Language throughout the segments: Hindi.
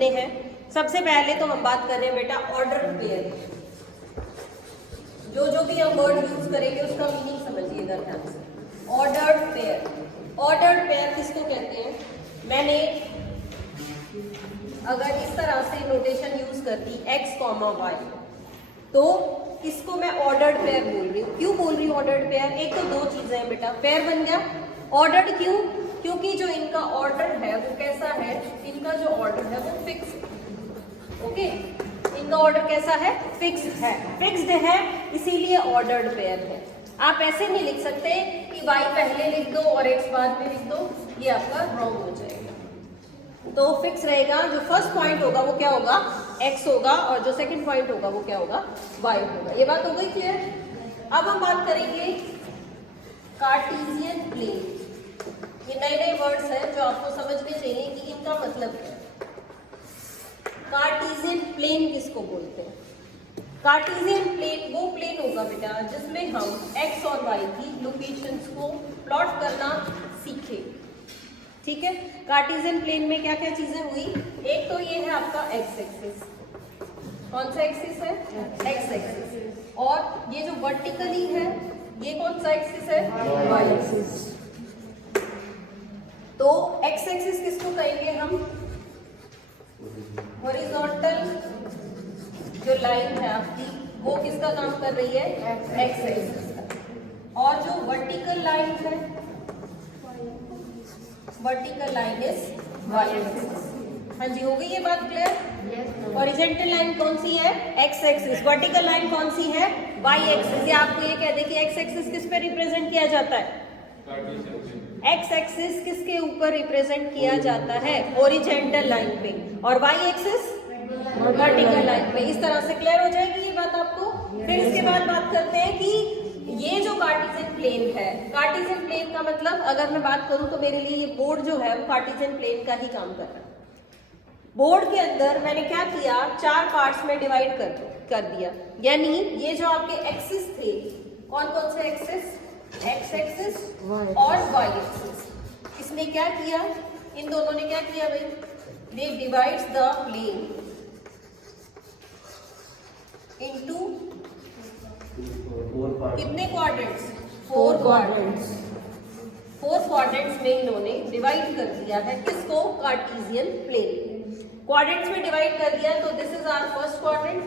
लिखने हैं। सबसे पहले तो हम बात कर रहे हैं बेटा ऑर्डर्ड पेयर। जो भी हम वर्ड यूज करेंगे उसका मीनिंग समझिएगा ध्यान से। ऑर्डर्ड पेयर, ऑर्डर्ड पेयर किसको कहते हैं? मैंने अगर इस तरह से नोटेशन यूज कर दी x, y, तो इसको मैं ऑर्डर्ड पेयर बोल रही हूँ। क्यों बोल रही हूँ ऑर्डर्ड पेयर? एक तो दो चीजें हैं बेटा, पेयर बन गया। ऑर्डर्ड क्यों? क्योंकि जो इनका ऑर्डर है वो कैसा है? इनका जो ऑर्डर है वो फिक्स है। ओके, इनका ऑर्डर कैसा है? फिक्स्ड है, फिक्स्ड है, इसीलिए ऑर्डर्ड पेयर है। आप ऐसे नहीं लिख सकते कि y पहले लिख दो और x बाद में लिख दो, ये आपका रॉन्ग हो जाएगा। तो फिक्स रहेगा, जो फर्स्ट पॉइंट होगा वो क्या होगा? x होगा, और जो सेकंड पॉइंट होगा वो क्या होगा? y होगा। ये बात हो गई क्लियर? अब हम बात करेंगे कार्टेशियन प्लेन। ये नए नए वर्ड्स हैं जो आपको समझने चाहिए कि इनका मतलब क्या है। कार्टेशियन प्लेन किसको बोलते हैं? कार्टेशियन प्लेन वो प्लेन होगा बेटा जिसमें हम x और y की लोकेशंस को प्लॉट करना सीखे। ठीक है, कार्टेशियन प्लेन में क्या क्या चीजें हुई? एक तो ये है आपका x एक्सिस। कौन सा एक्सिस है? x axis. और ये जो वर्टिकली है ये कौन सा एक्सिस है? y axis. तो x एक्सिस किसको कहेंगे हम? हॉरिजॉन्टल जो लाइन है आपकी वो किसका काम कर रही है? x एक्सिस का। और जो वर्टिकल लाइन है, vertical line is y axis. हाँ जी, हो गई ये बात क्लियर? हॉरिजॉन्टल लाइन कौन सी है? x axis. वर्टिकल लाइन कौन सी है? y axis. ये आपको ये कह दे कि x एक्सिस किस पे रिप्रेजेंट किया जाता है? x एक्सिस किसके ऊपर रिप्रेजेंट किया जाता है? हॉरिजॉन्टल लाइन पे। और y एक्सिस वर्टिकल लाइन पे। इस तरह से क्लियर हो जाएगी ये बात आपको। फिर इसके बाद बात करते हैं कि ये जो कार्टेशियन प्लेन है, कार्टेशियन प्लेन का मतलब अगर मैं बात करूं तो मेरे लिए ये बोर्ड जो है वो कार्टेशियन प्लेन का ही काम कर रहा है। बोर्ड के अंदर मैंने क्या किया? चार पार्ट्स में डिवाइड कर दिया। यानी ये जो आपके एक्सिस थे, कौन कौन से एक्सिस? x एक्सिस और y एक्सिस। इसने क्या किया? इन दोनों ने क्या किया भाई? They divides the plane into कितने क्वाड्रेंट्स? 4 क्वाड्रेंट्स। 4 क्वाड्रेंट्स में इन्होंने डिवाइड कर दिया है किसको? Cartesian plane. क्वाड्रेंट्स में डिवाइड कर दिया तो this is our first quadrant,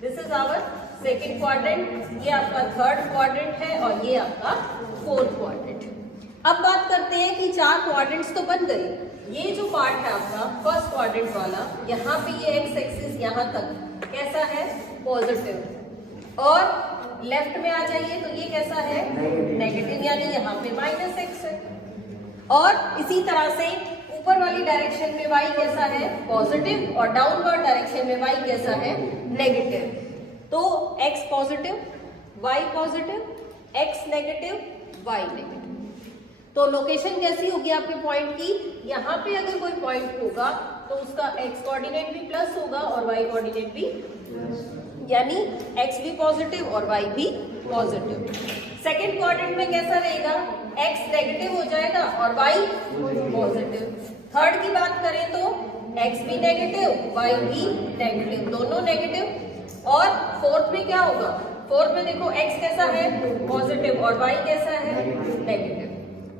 this is our second quadrant, ये आपका थर्ड क्वाड्रेंट है और ये आपका फोर्थ क्वाड्रेंट। अब बात करते हैं कि चार क्वाड्रेंट्स तो बन गए। ये जो पार्ट है आपका फर्स्ट क्वाड्रेंट वाला, यहाँ पे ये एक्स एक्सिस यहाँ तक कैसा है? पॉजिटिव। और लेफ्ट में आ जाइए तो ये कैसा है? नेगेटिव, यानी यहाँ पे -x है। और इसी तरह से ऊपर वाली डायरेक्शन में y कैसा है? पॉजिटिव। और डाउनवर्ड डायरेक्शन में y कैसा है? नेगेटिव। तो x positive, y positive, x negative, y negative. तो लोकेशन कैसी होगी आपके पॉइंट की? यहाँ पे अगर कोई पॉइंट होगा तो उसका x कोऑर्डिनेट भी प्लस होगा और y कोऑर्डिनेट भी, यानी x भी पॉजिटिव और y भी पॉजिटिव। सेकेंड क्वाड्रेंट में कैसा रहेगा? x नेगेटिव हो जाएगा और y पॉजिटिव। थर्ड की बात करें तो x भी नेगेटिव, y भी नेगेटिव, दोनों नेगेटिव। और फोर्थ में क्या होगा? फोर्थ में देखो x कैसा है? पॉजिटिव और y कैसा है? नेगेटिव।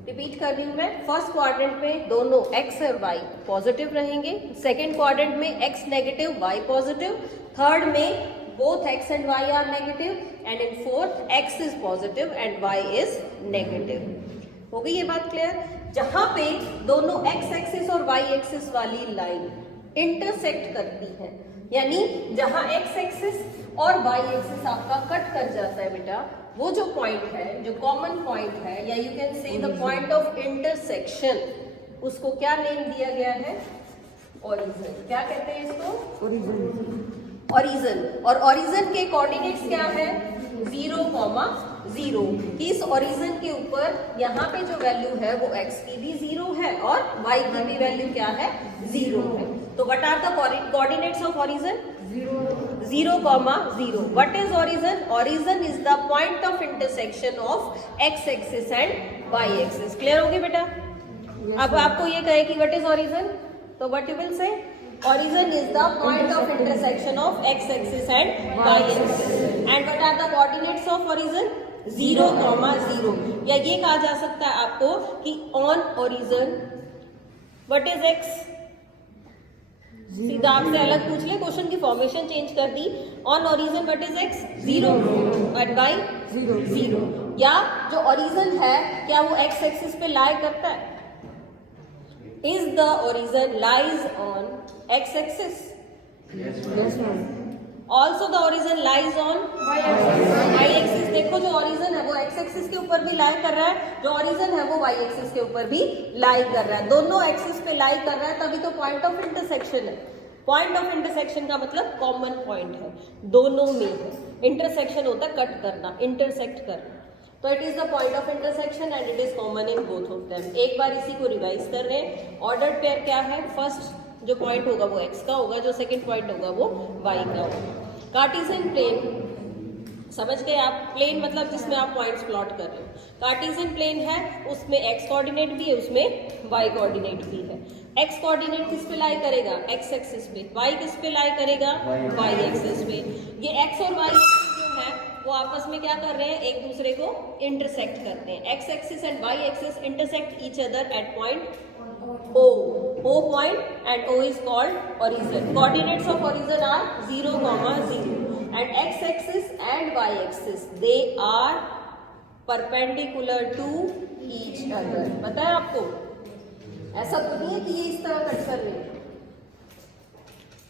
रिपीट कर रही हूं मैं, फर्स्ट क्वाड्रेंट में दोनों x और y पॉजिटिव रहेंगे, सेकेंड क्वाड्रेंट में x negative, y positive, third में both x and y are negative, and in fourth x is positive and y is negative। हो गई ये बात क्लियर? जहां पे दोनों x एक्सिस और y एक्सिस वाली लाइन इंटरसेक्ट करती है, यानी जहां x एक्सिस और y एक्सिस आपका कट कर जाता है बेटा, वो जो पॉइंट है, जो कॉमन पॉइंट है, या you can say the point of intersection, उसको क्या नेम दिया गया है? ओरिजिन। क्या कहते हैं इसको? ओरिजिन। और ओरिजिन के कोऑर्डिनेट्स क्या है? 0,0। इस ओरिजिन के ऊपर यहाँ पे जो वैल्यू है वो x की भी 0 है और y की भी वैल्यू क्या है? 0 है। तो what are the coordinates of origin? 0,0। What is origin? Origin is the point of intersection of x axis and y axis। Clear होगी बेटा? अब आपको ये कहे कि what is origin, तो what you will say? origin is the point of intersection of x axis and y axis. And what are the coordinates of origin? 0, 0. या ये कहा जा सकता है आपको कि on origin what is x? सीधा आपसे अलग पूछ ले, क्वेश्चन की फॉर्मेशन चेंज कर दी. On origin what is X? 0 and Y 0. या जो ओरिजिन है क्या वो एक्स एक्सिस पे लाई करता है? Is the origin lies on X axis? Yes, ma'am. Also the origin lies on Y axis. देखो जो ओरिजिन है वो एक्स एक्सिस के ऊपर भी लाई कर रहा है, जो ओरिजिन है वो वाई एक्सिस के ऊपर भी लाई कर रहा है. दोनों एक्सिस पे लाई कर रहा है, तभी तो पॉइंट ऑफ इंटरसेक्शन है. पॉइंट ऑफ इंटरसेक्शन का मतलब कॉमन पॉइंट है, दोनों में है. इंटरसेक्शन होता है कट करना, इंटरसेक्ट करना. तो it is the point of intersection and it is common in both of them. एक बार इसी को रिवाइज कर रहे हैं. ऑर्डर्ड पेयर क्या है? फर्स्ट जो पॉइंट होगा वो x का होगा, जो सेकंड पॉइंट होगा वो y का होगा. कार्टेशियन प्लेन समझ गए आप? प्लेन मतलब जिसमें आप पॉइंट्स प्लॉट कर रहे हो. कार्टेशियन प्लेन है, उसमें x कोऑर्डिनेट भी है, उसमें y कोऑर्डिनेट भी है. x कोऑर्डिनेट किस पे लाई करेगा? x एक्सिस पे. y किस पे लाई करेगा? y एक्सिस पे. ये x और y एक्सिस जो है वो आपस में क्या कर रहे हैं? एक दूसरे को इंटरसेक्ट करते हैं. x axis and y axis intersect each other at point O. O point and O is called origin. Coordinates of origin are 0, 0. And x axis and y axis they are perpendicular to each other. पता है आपको? ऐसा तो नहीं है कि ये इस तरह कट कर रहे हैं,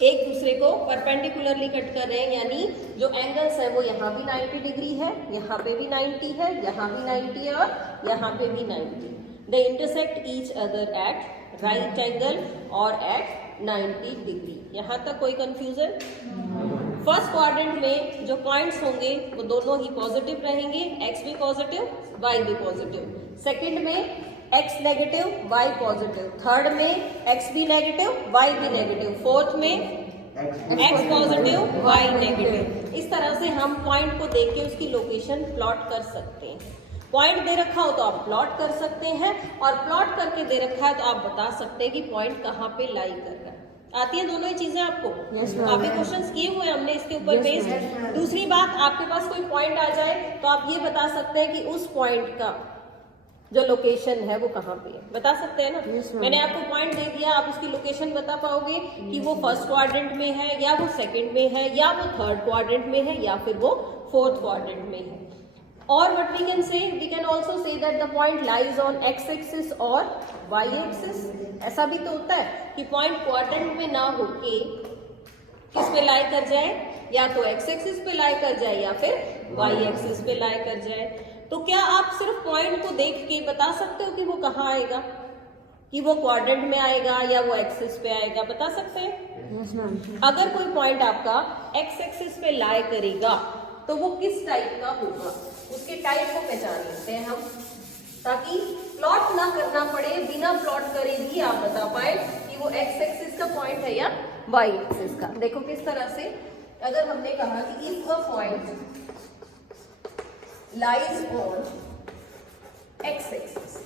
एक दूसरे को परपेंडिकुलरली कट कर रहे हैं. यानी जो एंगल्स है वो यहाँ भी 90 डिग्री है, यहाँ पे भी 90 है, यहाँ भी 90 है और यहाँ पे भी 90. They intersect each other at right angle और at 90 डिग्री. यहाँ तक कोई कंफ्यूजन? फर्स्ट क्वाड्रेंट में जो पॉइंट्स होंगे वो दोनों ही पॉजिटिव रहेंगे, x भी पॉजिटिव, y भी पॉजिटिव. सेकंड में x negative, y positive. Third में x भी नेगेटिव, y भी नेगेटिव. फोर्थ में x पॉजिटिव, y नेगेटिव. इस तरह से हम पॉइंट को देख के उसकी लोकेशन प्लॉट कर सकते हैं. पॉइंट दे रखा हो तो आप प्लॉट कर सकते हैं, और प्लॉट करके दे रखा है तो आप बता सकते हैं कि पॉइंट कहाँ पे लाई कर रहा है. आती है दोनों ही चीजें आपको? काफी क्वेश्चंस किए हुए हमने इसके ऊपर बेस्ड. दूसरी बात, आपके पास कोई पॉइंट आ जाए तो आप ये बता सकते हैं कि उस पॉइंट का जो लोकेशन है वो कहाँ पे है. बता सकते हैं ना? मैंने आपको पॉइंट दे दिया, आप उसकी लोकेशन बता पाओगे कि वो फर्स्ट क्वाड्रेंट में है, या वो सेकंड में है, या वो थर्ड क्वाड्रेंट में है, या फिर वो फोर्थ क्वाड्रेंट में है. Or what we can say, we can also say that the point lies on x axis or y axis. ऐसा भी तो होता है कि पॉइंट क्वाड्रेंट में ना होके किस पे लाई कर जाए? या तो x एक्सिस पे लाई कर जाए या फिर y एक्सिस पे लाई कर जाए. तो क्या आप सिर्फ पॉइंट को देख के बता सकते हो कि वो कहाँ आएगा, कि वो क्वाड्रेंट में आएगा या वो एक्सिस पे आएगा? बता सकते हैं? Yes, ma'am. अगर कोई पॉइंट आपका x एक्सिस पे लाई करेगा तो वो किस टाइप का होगा, उसके टाइप को पहचान लेते हैं हम, ताकि प्लॉट ना करना पड़े. बिना प्लॉट करे भी आप बता पाए कि वो x एक्सिस का पॉइंट है या y एक्सिस का. देखो किस तरह से, अगर हमने कहा कि if a point lies on x axis,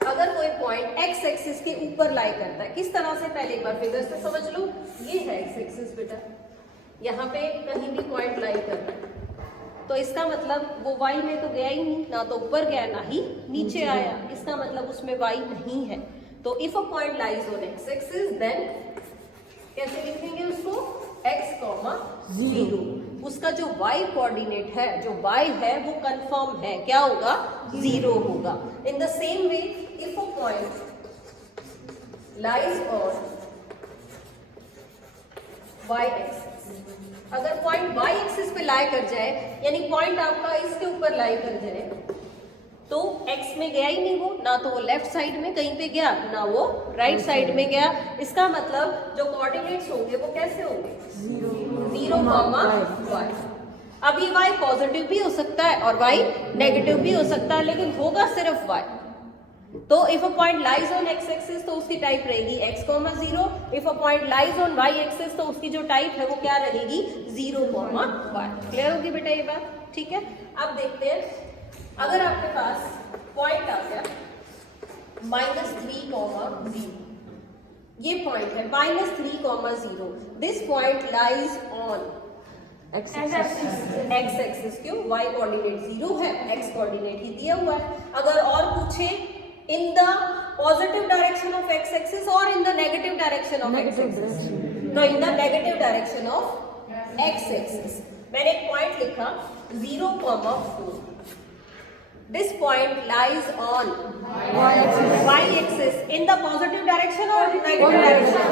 अगर कोई पॉइंट x एक्सिस के ऊपर लाई करता है, किस तरह से? पहले एक बार फिगर से समझ लो. ये है x एक्सिस बेटा, यहाँ पे कहीं भी पॉइंट लाई कर रहा है, तो इसका मतलब वो y में तो गया ही नहीं, ना तो ऊपर गया ना ही नीचे आया. इसका मतलब उसमें y नहीं है. तो if a point lies on x axis then कैसे लिखेंगे उसको? x, 0. उसका जो y कोऑर्डिनेट है, जो y है वो कंफर्म है, क्या होगा? 0 होगा. In the same way if a point lies on y axis, अगर पॉइंट y एक्सिस पे लाई कर जाए, यानी पॉइंट आपका इसके ऊपर लाई कर जाए, तो x में गया ही नहीं वो, ना तो वो लेफ्ट साइड में कहीं पे गया, ना वो राइट साइड में गया. इसका मतलब जो कोऑर्डिनेट्स होंगे वो कैसे होंगे? 0, y. अब ये y पॉजिटिव भी हो सकता है और y नेगेटिव भी हो सकता है, लेकिन होगा सिर्फ y. तो if a point lies on x axis तो उसकी टाइप रहेगी x, 0. If a point lies on y axis तो उसकी जो टाइप है वो क्या रहेगी? 0, y. क्लियर होगी बेटा ये बात? ठीक है. अब देखते हैं, अगर आपके पास पॉइंट आ गया -3, 0, ये पॉइंट है -3,0. This point lies on X axis. x axis. क्यों? y कोऑर्डिनेट 0 है, x कोऑर्डिनेट ही दिया हुआ है. अगर और पूछे in the positive direction of x axis और in the negative direction of x Negative axis, direction. तो in the negative direction of x axis मैंने एक पॉइंट लिखा 0,4. This point lies on Y axis. y axis in the positive direction or negative direction?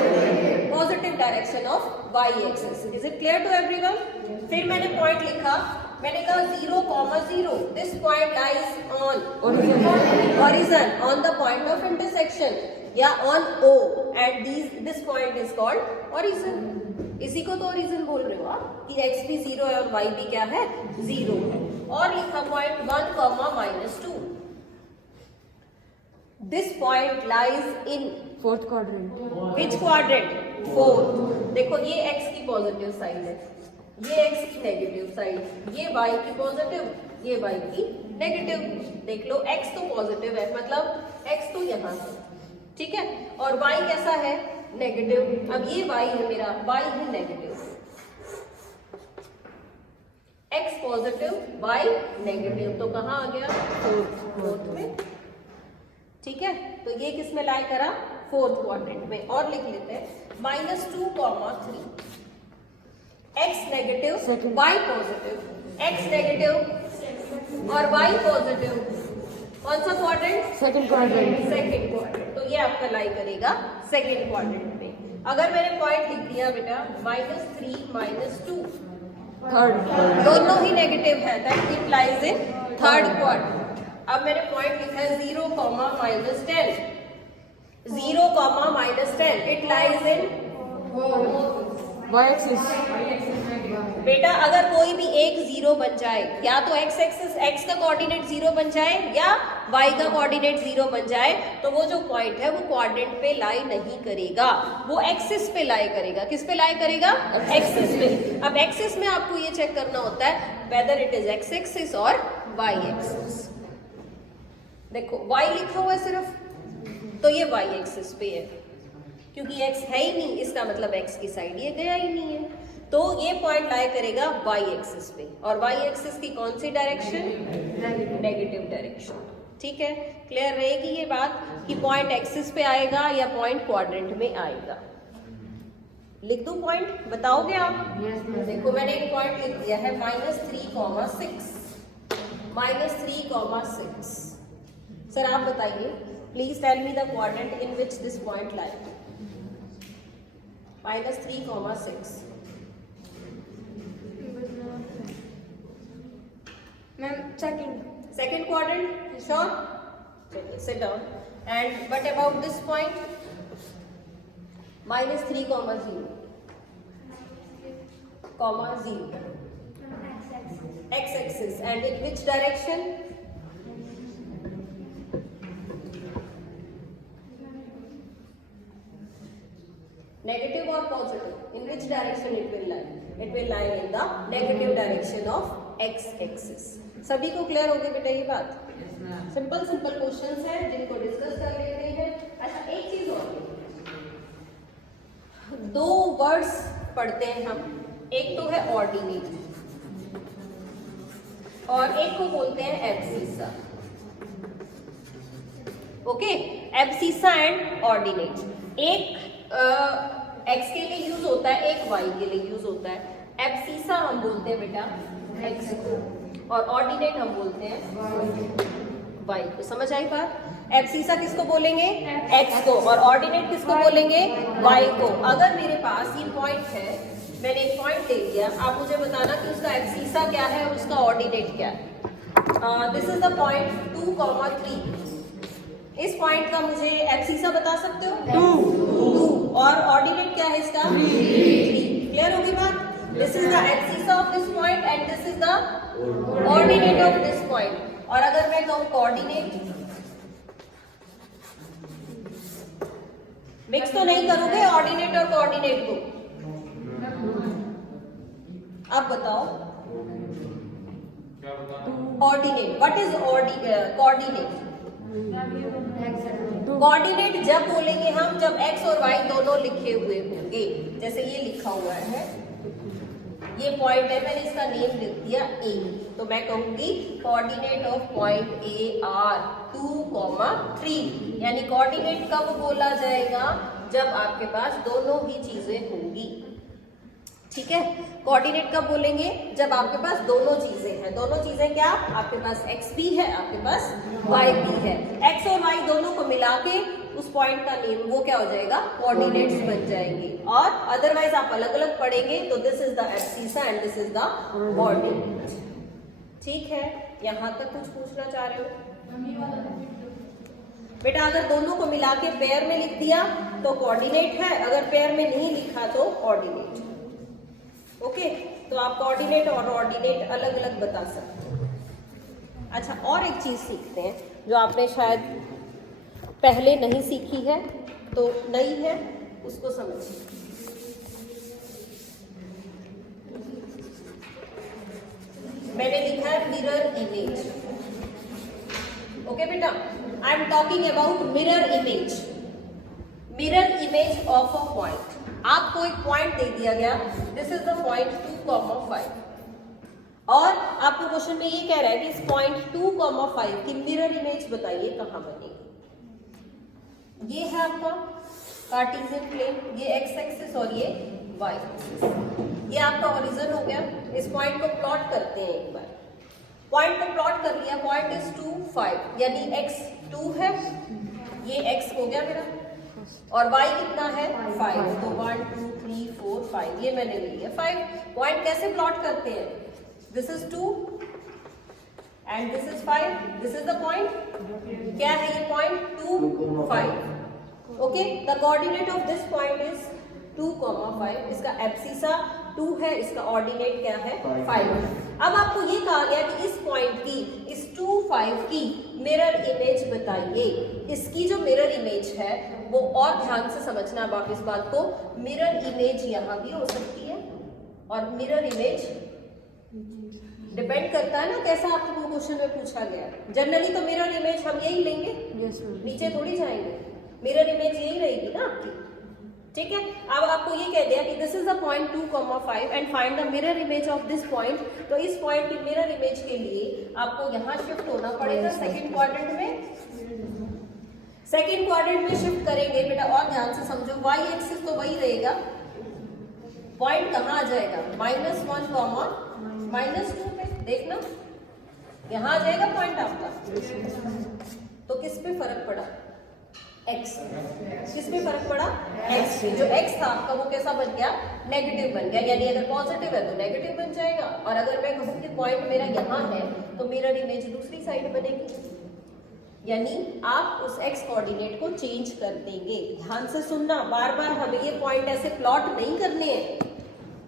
Positive direction of y axis. Is it clear to everyone? फिर मैंने पॉइंट लिखा, मैंने कहा 0,0. This point lies on horizon on the point of intersection या on O and this point is called origin. इसी को तो origin बोल रहे हो आप कि x भी 0 है और y भी क्या है 0 है. और लिखा point 1,-2. This point lies in Fourth quadrant. which quadrant? 4th. देखो ये x की पॉजिटिव साइड है, ये x की नेगेटिव साइड, ये y की पॉजिटिव, ये y की नेगेटिव. देख लो x तो पॉजिटिव है, मतलब x तो यहाँ है, ठीक है, और y कैसा है? नेगेटिव. अब ये y है मेरा, y है negative. x positive, y negative, तो कहाँ आ गया? फोर्थ में. ठीक है, तो ये किस में लाई करा? फोर्थ क्वाड्रेंट में. और लिख लेते हैं -2,3. x negative, y positive, x negative और y पॉजिटिव. कौन सा quadrant? Second quadrant. Second quadrant. तो ये आपका लाई करेगा सेकंड क्वाड्रेंट में. अगर मैंने पॉइंट लिख दिया बेटा -3 -2, Third. दोनों ही नेगेटिव है, that it lies in third quadrant. अब मैंने पॉइंट लिखा है 0, -10. 0, -10 it lies in Y axis. बेटा अगर कोई भी एक 0 बन जाए, या तो x एक्सिस x का कोऑर्डिनेट 0 बन जाए या y का कोऑर्डिनेट 0 बन जाए, तो वो जो पॉइंट है वो क्वाड्रेंट पे लाई नहीं करेगा, वो एक्सिस पे लाई करेगा. किस पे लाई करेगा? एक्सिस पे. अब एक्सिस में आपको ये चेक करना होता है whether it is x axis और y एक्सिस. देखो y लिखा हुआ है सिर्फ, तो ये y एक्सिस पे है, क्योंकि x है ही नहीं, इसका मतलब x की साइड ये गया ही नहीं है. तो ये पॉइंट लाई करेगा y एक्सिस पे. और y एक्सिस की कौन सी डायरेक्शन? Negative direction. ठीक है, क्लियर रहेगी ये बात कि पॉइंट एक्सिस पे आएगा या पॉइंट क्वाड्रेंट में आएगा. लिख दूं पॉइंट, बताओगे आप? देखो मैंने एक पॉइंट लिख दिया है -3,6. -3,6. सर आप बताइए, please tell me the quadrant in which this point lie. -3,6. Ma'am, Second quadrant, sure? Chलिए, sit down. And what about this point? -3,0, (0). X axis. And in which direction? Negative or positive? In which direction it will lie? It will lie in the negative direction of x axis. सभी को क्लियर हो गई बेटा ये बात? सिंपल सिंपल क्वेश्चंस हैं जिनको डिस्कस कर लेते हैं. अच्छा एक चीज और, 2 वर्ड्स पढ़ते हैं हम. एक तो है ऑर्डिनेट और एक को बोलते हैं abscissa. Okay, abscissa and ordinate. एक x के लिए यूज होता है, एक y के लिए यूज होता है. एब्सिसा हम बोलते हैं बेटा x को और ऑर्डिनेट हम बोलते हैं y को. समझ आई बात? एब्सिसा किसको बोलेंगे? x को. और ऑर्डिनेट किसको बोलेंगे? y को. अगर मेरे पास ये पॉइंट है, मैंने एक पॉइंट ले लिया, आप मुझे बताना कि उसका एब्सिसा क्या है और उसका ऑर्डिनेट क्या है. This is the point 2,3. इस पॉइंट का मुझे एब्सिसा बता सकते हो? 2. और ऑर्डिनेट क्या है इसका? 3. क्लियर होगी बात? This is the abscissa of this point and this is the ordinate of this point. और अगर मैं कहूं कोऑर्डिनेट, मिक्स तो नहीं करोगे ऑर्डिनेट और कोऑर्डिनेट को? आप बताओ. Ordinate, what is coordinate? 2. Coordinate जब बोलेंगे हम जब x और y दोनों लिखे हुए होंगे, जैसे ये लिखा हुआ है, ये पॉइंट है, मैंने इसका नेम लिख दिया A, तो मैं कहूंगी coordinate of point A are 2,3, यानी कोऑर्डिनेट कब बोला जाएगा जब आपके पास दोनों ही चीजें होंगी। ठीक है, कोऑर्डिनेट कब बोलेंगे जब आपके पास दोनों चीजें हैं। दोनों चीजें क्या, आपके पास x भी है, आपके पास y भी है। x और y दोनों को मिला के उस पॉइंट का नेम वो क्या हो जाएगा, कोऑर्डिनेट्स बन जाएंगे। और अदरवाइज आप अलग अलग पढ़ेंगे तो this is the abscissa and this is the coordinate. ठीक है, यहाँ तक कुछ पूछना चाह रहे हो बेटा? अगर दोनों को मिला के पेयर में लिख दिया तो कोऑर्डिनेट है, अगर पेयर में नहीं लिखा तो ऑर्डिनेट। ओके, तो आप कोऑर्डिनेट और ऑर्डिनेट अलग अलग बता सकते हैं। अच्छा, और एक चीज सीखते हैं जो आपने शायद पहले नहीं सीखी है, तो नई है, उसको समझिए। मैंने लिखा है मिरर इमेज। ओके बेटा, I am talking about mirror image. Mirror image of a point. आपको एक पॉइंट दे दिया गया, दिस इज द पॉइंट 2,5, और आपको क्वेश्चन में ये कह रहा है कि इस पॉइंट 2,5 की मिरर इमेज बताइए कहां बनेगी। ये है आपका कार्टेशियन प्लेन, ये एक्स एक्सिस और ये वाई एक्सिस। ये आपका ओरिजिन हो गया। इस पॉइंट को प्लॉट करते हैं एक बार। पॉइंट को प्लॉट कर लिया, पॉइंट इज 2, 5, यानी x 2 है, ये x हो गया मेरा, और y कितना है 5, तो 1 2 3 4 5, ये मैंने ले लिया 5। पॉइंट कैसे प्लॉट करते हैं, this is 2 and this is 5, this is the point. क्या है ये point 2, 5। Okay, the coordinate of this point is 2,5। इसका एब्सिसा 2 है, इसका ऑर्डिनेट क्या है 5। अब आपको ये कहा गया कि इस पॉइंट की, इस 2, 5 की मिरर इमेज बताइए। इसकी जो मिरर इमेज है वो, और ध्यान से समझना आप इस बात को, मिरर इमेज यहाँ भी हो सकती है, और मिरर इमेज डिपेंड करता है ना कैसा आपको क्वेश्चन में पूछा गया। जनरली तो मिरर इमेज हम यही लेंगे, नीचे थोड़ी जाएंगे, मिरर इमेज यही रहेगी ना आपकी। ठीक है, अब आपको ये कह दिया कि this is the point 2,5 and find the mirror image of this point. तो इस पॉइंट की मिरर इमेज के लिए आपको यहाँ शिफ्ट होना पड़ेगा सेकंड क्वाड्रेंट में। सेकंड क्वाड्रेंट में शिफ्ट करेंगे बेटा, और ध्यान से समझो, y एक्सिस तो वही रहेगा, पॉइंट कहाँ आ जाएगा, -1, -2 पे। देखना यहाँ आ जाएगा पॉइंट आपका। तो किस पे फर्क पड़ा, x। किस पे फर्क पड़ा, x पे। जो x था आपका वो कैसा बन गया, नेगेटिव बन गया, यानी अगर पॉजिटिव है तो नेगेटिव बन जाएगा, और अगर मैं कहूँ कि पॉइंट मेरा यहाँ है तो मिरर इमेज दूसरी साइड बनेगी, यानी आप उस x कोऑर्डिनेट को चेंज कर देंगे। ध्यान से सुनना, बार बार हमें ये पॉइंट ऐसे प्लॉट नहीं करने हैं,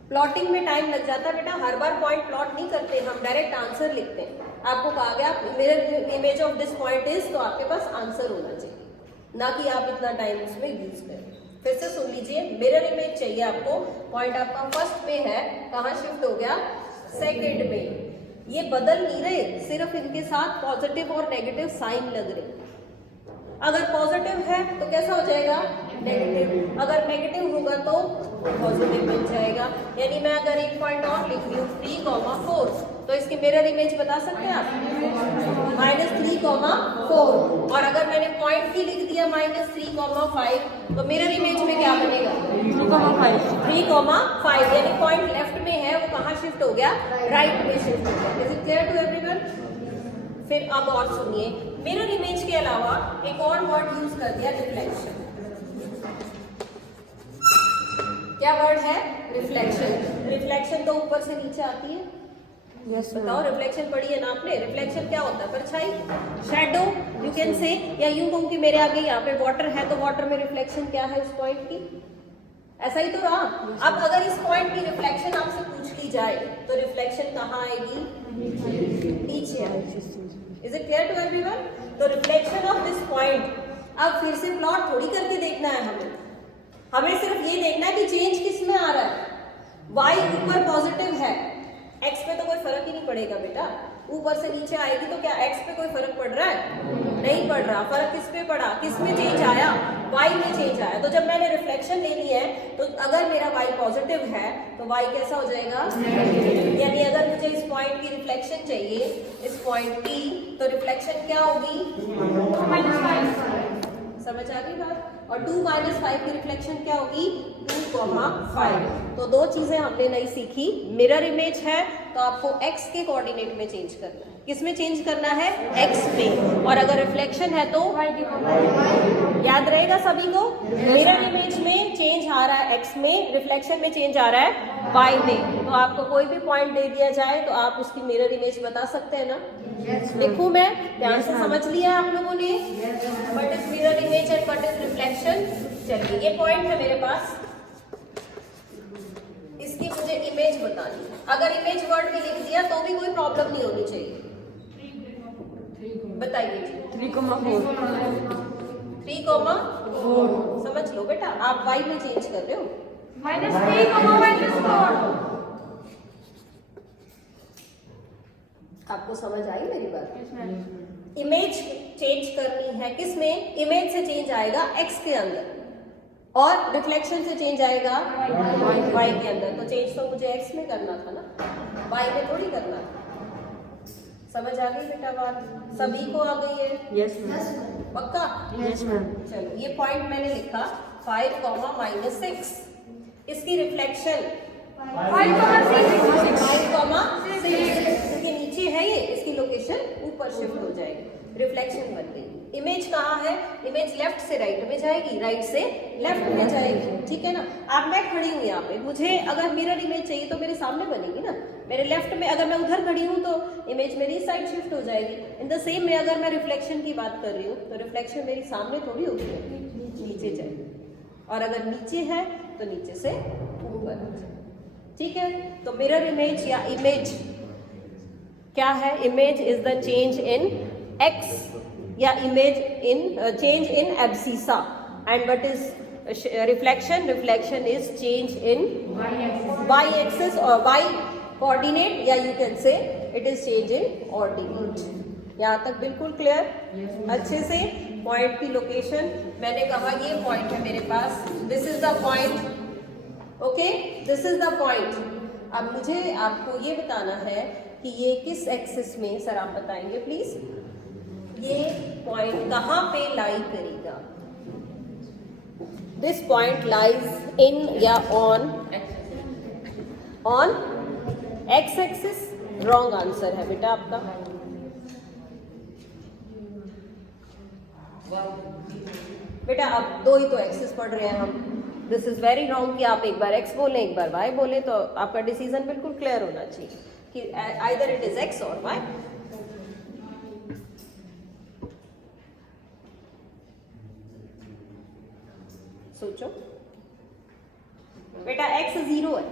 प्लॉटिंग में टाइम लग जाता है बेटा। हर बार पॉइंट प्लॉट नहीं करते, हम डायरेक्ट आंसर लिखते हैं। आपको कहा गया mirror image of this point is, तो आपके पास आंसर होना चाहिए, ना कि आप इतना टाइम उसमें यूज करें। फिर से सुन लीजिए, मिरर इमेज चाहिए आपको। पॉइंट आपका फर्स्ट पे है, कहाँ शिफ्ट हो गया, सेकंड में। ये बदल नहीं रहे, सिर्फ इनके साथ पॉजिटिव और नेगेटिव साइन लग रहे। अगर पॉजिटिव है तो कैसा हो जाएगा, नेगेटिव। अगर नेगेटिव होगा तो पॉजिटिव बन जाएगा। यानी मैं अगर एक पॉइंट और लिख रही हूँ 3,4, तो इसकी मिरर इमेज बता सकते हैं आप, -3,4। और अगर मैंने पॉइंट की लिख दिया -3,5, तो मिरर इमेज में क्या बनेगा, 3,5, यानी पॉइंट लेफ्ट में है वो कहाँ शिफ्ट हो गया, राइट में शिफ्ट हो गया। Is it clear to everyone? फिर अब और सुनिए, मिरर इमेज के अलावा एक और वर्ड यूज कर दिया, रिफ्लेक्शन। क्या वर्ड है, रिफ्लेक्शन। रिफ्लेक्शन तो ऊपर से नीचे आती है। यस, बताओ, रिफ्लेक्शन पढ़ी है ना आपने। रिफ्लेक्शन क्या होता है, परछाई, शैडो यू कैन से, या यूं कहूं कि मेरे आगे यहाँ पे वाटर है तो वाटर में रिफ्लेक्शन क्या है इस पॉइंट की, ऐसा ही तो रहा। अब अगर इस पॉइंट की रिफ्लेक्शन आपसे पूछ ली जाए तो रिफ्लेक्शन कहाँ आएगी, नीचे आएगी। Is it clear to everyone? तो रिफ्लेक्शन ऑफ दिस पॉइंट, अब फिर से प्लॉट थोड़ी करके देखना है हमें सिर्फ ये देखना है कि चेंज किस में आ रहा है। y ऊपर पॉजिटिव है, x पे तो कोई फर्क ही नहीं पड़ेगा बेटा, ऊपर से नीचे आएगी तो क्या x पे कोई फर्क पड़ रहा है, नहीं पड़ रहा। फर्क किस पे पड़ा, किस में चेंज आया, y में चेंज आया। तो जब मैंने रिफ्लेक्शन लेनी है तो अगर मेरा y पॉजिटिव है तो y कैसा हो जाएगा, यानी अगर मुझे इस पॉइंट की रिफ्लेक्शन चाहिए, इस पॉइंट की, तो रिफ्लेक्शन क्या होगी, समझ आ गई बात। और 2 - 5 की रिफ्लेक्शन क्या होगी, 2,5। तो दो चीजें हमने नहीं सीखी। मिरर इमेज है तो आपको x के कोऑर्डिनेट में चेंज करना है। किस में चेंज करना है, x में। और अगर रिफ्लेक्शन है तो याद रहेगा सभी को, मिरर इमेज में चेंज आ रहा है x में, रिफ्लेक्शन में चेंज आ रहा है y में। तो आपको कोई भी पॉइंट दे दिया जाए तो आप उसकी मिरर इमेज बता सकते हैं ना। लिखूं मैं, ध्यान से समझ लिया आप लोगों ने, what is mirror image and what is reflection. चलिए ये पॉइंट है मेरे पास, इसकी मुझे इमेज बतानी है। अगर इमेज वर्ड में लिख दिया तो भी कोई प्रॉब्लम नहीं होनी चाहिए। बताइए जी, 3,4 3,4 समझ लो बेटा, आप y में चेंज कर रहे हो, -3,4 आपको समझ आई मेरी बात। इमेज चेंज करनी है किसमें, इमेज से चेंज आएगा x के अंदर और रिफ्लेक्शन से चेंज आएगा y के अंदर। तो चेंज तो मुझे x में करना था ना, y में थोड़ी करना था। समझ आ गई बेटा बात, सभी को आ गई है, यस मैम, पक्का। Yes ma'am. चलो ये पॉइंट मैंने लिखा 5,-6, इसकी रिफ्लेक्शन 5,6 क्योंकि नीचे है ये, इसकी लोकेशन ऊपर शिफ्ट हो जाएगी, रिफ्लेक्शन बन गई। इमेज कहाँ है, इमेज लेफ्ट से राइट में जाएगी, राइट से लेफ्ट में जाएगी, ठीक है ना। अब मैं खड़ी हूँ यहाँ पे, मुझे अगर मिरर इमेज चाहिए तो मेरे सामने बनेगी ना, मेरे लेफ्ट में। अगर मैं उधर खड़ी हूँ तो इमेज मेरी साइड शिफ्ट हो जाएगी। इन द सेम में अगर मैं रिफ्लेक्शन की बात कर रही हूँ तो रिफ्लेक्शन मेरी सामने थोड़ी होगी, नीचे जाएगी। और अगर नीचे है तो नीचे से ऊपर, ठीक है। तो मिरर इमेज या इमेज क्या है, image is the change in x या image in change in abscissa. And what is reflection, reflection is change in y axis और y कोऑर्डिनेट, या you can say it is change in ordinate. यहाँ तक बिल्कुल क्लियर अच्छे से। पॉइंट की लोकेशन मैंने कहा ये पॉइंट है मेरे पास, this is the point, okay, this is the point. अब मुझे आपको ये बताना है कि ये किस एक्सिस में, सर आप बताएंगे प्लीज, ये पॉइंट कहाँ पे लाई करेगा। दिस पॉइंट लाइज इन या on X axis. Wrong answer है बेटा आपका। बेटा अब दो ही तो एक्सिस पढ़ रहे हैं हम, दिस इज वेरी रॉन्ग कि आप एक बार x बोलें एक बार y बोले। तो आपका डिसीजन बिल्कुल क्लियर होना चाहिए कि आइदर इट इज x और y। सोचो बेटा, x 0 है,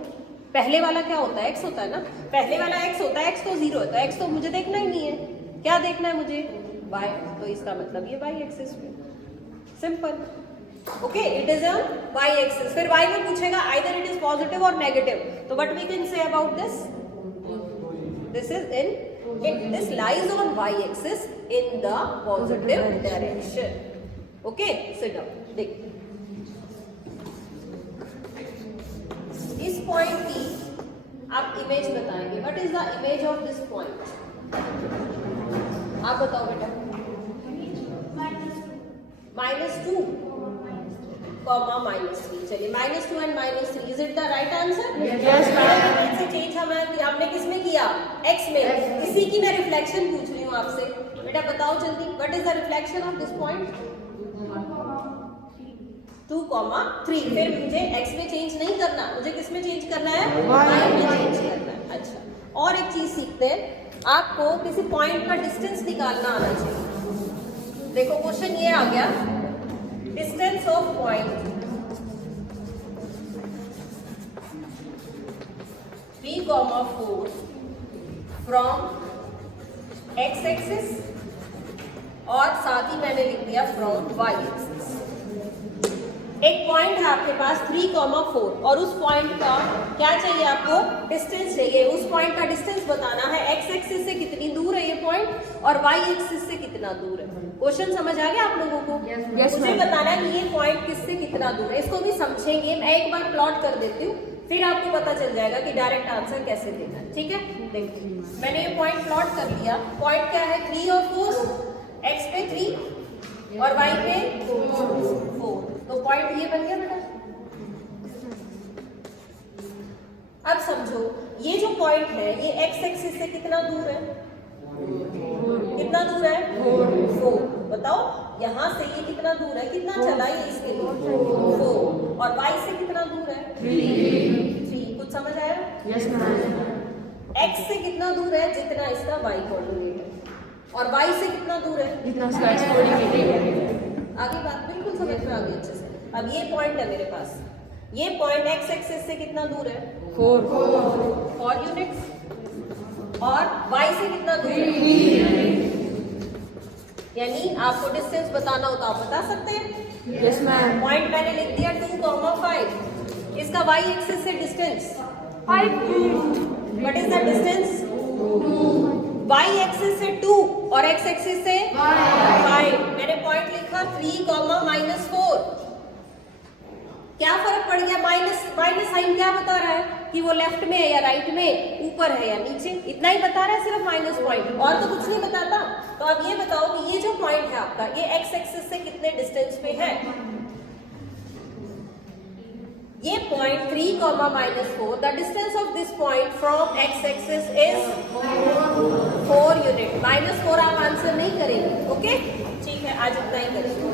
पहले वाला क्या होता है, x होता है ना, पहले वाला x होता है, x तो 0 है, तो x तो मुझे देखना ही नहीं है। क्या देखना है मुझे, y। तो इसका मतलब ये y एक्सिस पे, simple, okay, it is on y axis. फिर y में पूछेगा आइदर इट इज पॉजिटिव और नेगेटिव, तो what we can say about this, this is in this lies on y axis in the positive direction, okay. Sit down, देख इस पॉइंट की आप इमेज बताएंगे, what is the image of this point, आप बताओ बेटा। -2, -3। चलिए -2 and -3, is it the right answer? Yes, से चेंज हमने किस में किया, x में। इसी की मैं रिफ्लेक्शन पूछ रही हूँ आपसे, बेटा बताओ जल्दी, what is the reflection of this point, 2,3। फिर मुझे x में चेंज नहीं करना, मुझे किस में चेंज करना है, y में चेंज करना है। अच्छा, और एक चीज सीखते हैं, आपको किसी पॉइंट का डिस्टेंस निकालना आना चाहिए। देखो क्वेश्चन ये आ गया, distance of point 3,4 from x axis, और साथ ही मैंने लिख दिया फ्रॉम y एक्सिस। एक पॉइंट है आपके पास 3,4 और उस पॉइंट का क्या चाहिए आपको, डिस्टेंस चाहिए। उस पॉइंट का डिस्टेंस बताना है, x एक्सिस से कितनी दूर है ये पॉइंट और y एक्सिस से कितना दूर है। क्वेश्चन समझ आ गया आप लोगों को? Yes, मुझे ma'am. बताना है कि ये पॉइंट किससे कितना दूर है, इसको भी समझेंगे। मैं एक बार प्लॉट कर देती हूँ, फिर आपको पता चल जाएगा कि डायरेक्ट आंसर कैसे देना है। ठीक है, देखिए मैंने ये पॉइंट प्लॉट कर लिया। पॉइंट क्या है? 3 और 4, x पे 3 और y पे 4, तो पॉइंट ये बन गया बेटा। अब समझो, ये जो पॉइंट है ये x एक्सिस से कितना दूर है? कितना दूर है? 4। बताओ यहाँ से ये कितना दूर है? कितना चला ये इसके लिए? 4। और y से कितना दूर है? 3। कुछ समझ आया? Yes, ma'am. x से कितना दूर है? जितना इसका y कोऑर्डिनेट है। और y से कितना दूर है? जितना इसका x कोऑर्डिनेट है। आगे बात बिल्कुल समझ में आ गई अच्छे से। अब ये पॉइंट है मेरे पास, ये पॉइंट x एक्सिस से कितना दूर है? 4 4 यूनिट्स। और y से कितना दूर है? यानी आपको डिस्टेंस बताना हो तो आप बता सकते हैं। Yes, ma'am. पॉइंट मैंने लिख दिया 2,5। इसका y एक्सिस से distance 5 what is the distance? y axis से 2 और x एक्सिस से 5। मैंने पॉइंट लिखा 3, -4। क्या फर्क पड़ गया? माइनस साइन क्या बता रहा है कि वो लेफ्ट में है या राइट में, ऊपर है या नीचे, इतना ही बता रहा है सिर्फ माइनस पॉइंट, और तो कुछ नहीं बताता। तो अब ये बताओ कि ये जो पॉइंट है आपका, ये x एक्सिस से कितने डिस्टेंस पे है? ये point 3, -4, the distance of this point from x axis is 4 unit. -4 आप आंसर नहीं करेंगे। ओके, ठीक है, आज इतना ही करेंगे।